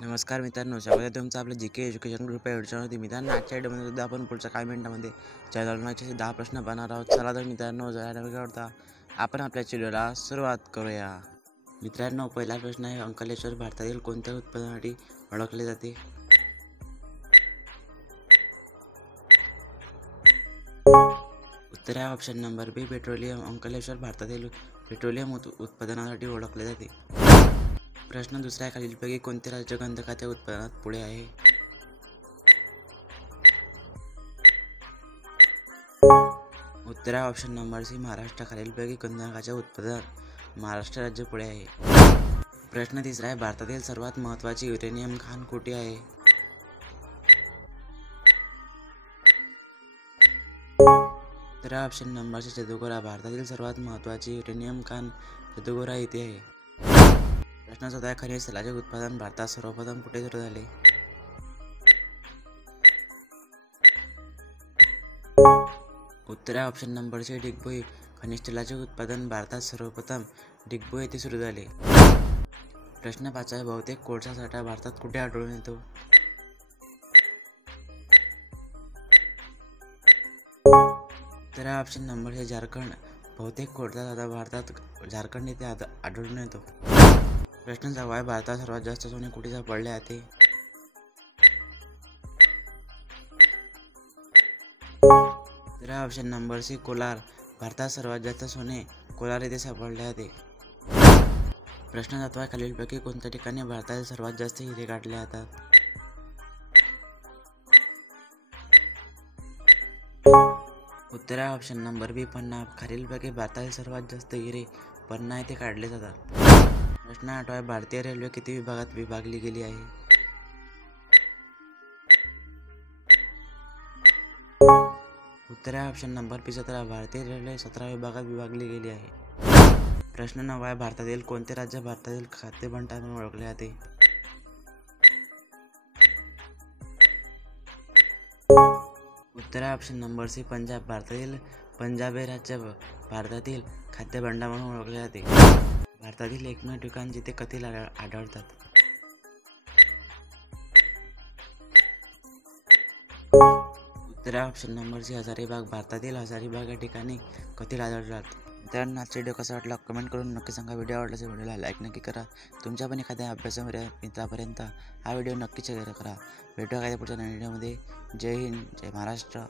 नमस्कार मित्रांनो, स्वागत आहे तुमचं आपलं जी के एज्युकेशन ग्रुप या व्हिडिओवरती. मित्रांनो, आजच्या व्हिडिओमध्ये सुद्धा आपण पुढच्या काही मिनिटांमध्ये चॅनलचे 10 प्रश्न बनणार आहोत. चला तर मित्रांनो, जरा वेळ करता आपण आपल्या व्हिडिओला सुरुवात करूया. मित्रांनो, पहिला प्रश्न आहे, अंकलेश्वर भारतातील कोणत्या उत्पादनासाठी ओळखले जाते? उत्तर आहे option number B, petroleum. Ankleshwar भारतातील पेट्रोलियम उत्पादनासाठी ओळखले जाते. प्रश्न दुसरा आहे, खालीलपैकी कोणते राज्य गंधकाच्या उत्पादनात पुढे आहे? उत्तर आहे ऑप्शन नंबर सी, महाराष्ट्र. खालीलपैकी गंधकाच्या उत्पादनात महाराष्ट्र राज्य पुढे आहे. प्रश्न तिसरा आहे, भारतातील सर्वात महत्त्वाची युरेनियम खाण कुठे आहे? उत्तर आहे ऑप्शन नंबर सी, चंदगोरा. भारतातील सर्वात महत्त्वाची युरेनियम खाण चंदगोरा येथे आहे. प्रश्न चौथा आहे, खनिज तेलाचे उत्पादन भारतात सर्वप्रथम कुठे सुरू झाले? उत्तर आहे ऑप्शन नंबर सी, डिगबोई. खनिज तेलाचे उत्पादन भारतात सर्वप्रथम डिगबोई येथे सुरू झाले. प्रश्न पाच आहे, बहुतेक कोळसा साठा भारतात कुठे आढळून येतो? उत्तर आहे ऑप्शन नंबर सी, झारखंड. बहुतेक कोळसा साठा भारतात झारखंड येथे आढळून येतो. प्रश्न सहावा आहे, भारतात सर्वात जास्त सोने कुठे सापडले आहे? तर ऑप्शन नंबर सी, कोलार. भारतात सर्वात जास्त सोने कोलार येथे सापडले आहे. प्रश्न सातवा आहे, खालीलपैकी कोणत्या ठिकाणी भारतातील सर्वात जास्त हिरे काढले जातात? उत्तर आहे ऑप्शन नंबर बी, पन्ना. खालीलपैकी भारतातील सर्वात जास्त हिरे पन्ना येथे काढले जातात. प्रश्न आठवा आहे, भारतीय रेल्वे किती विभागात विभागली गेली आहे? उत्तर आहे ऑप्शन नंबर बी, 17. भारतीय रेल्वे 17 विभागात विभागली गेली आहे. प्रश्न 9 आहे, भारतातील कोणते राज्य भारतातील खाद्य भंडार म्हणून ओळखले जाते? उत्तर आहे ऑप्शन नंबर सी, पंजाब. भारतातील पंजाब हे राज्य भारतातील खाद्य भंडार म्हणून ओळखले जाते. भारतातील एकमेव ठिकाण जिथे कथील आढळतात? उत्तर आहे ऑप्शन नंबर सी, हजारीबाग. भारतातील हजारीबाग या ठिकाणी कथील आढळतात. मित्रांनो, आजचा व्हिडिओ कसा वाटला कमेंट करून नक्की सांगा. व्हिडिओ आवडल्यास व्हिडिओला लाईक नक्की करा. तुमच्या पण एखाद्या मित्रापर्यंत हा व्हिडिओ नक्की शेअर करा. भेटूया काय पुढच्या व्हिडिओमध्ये. जय हिंद, जय महाराष्ट्र.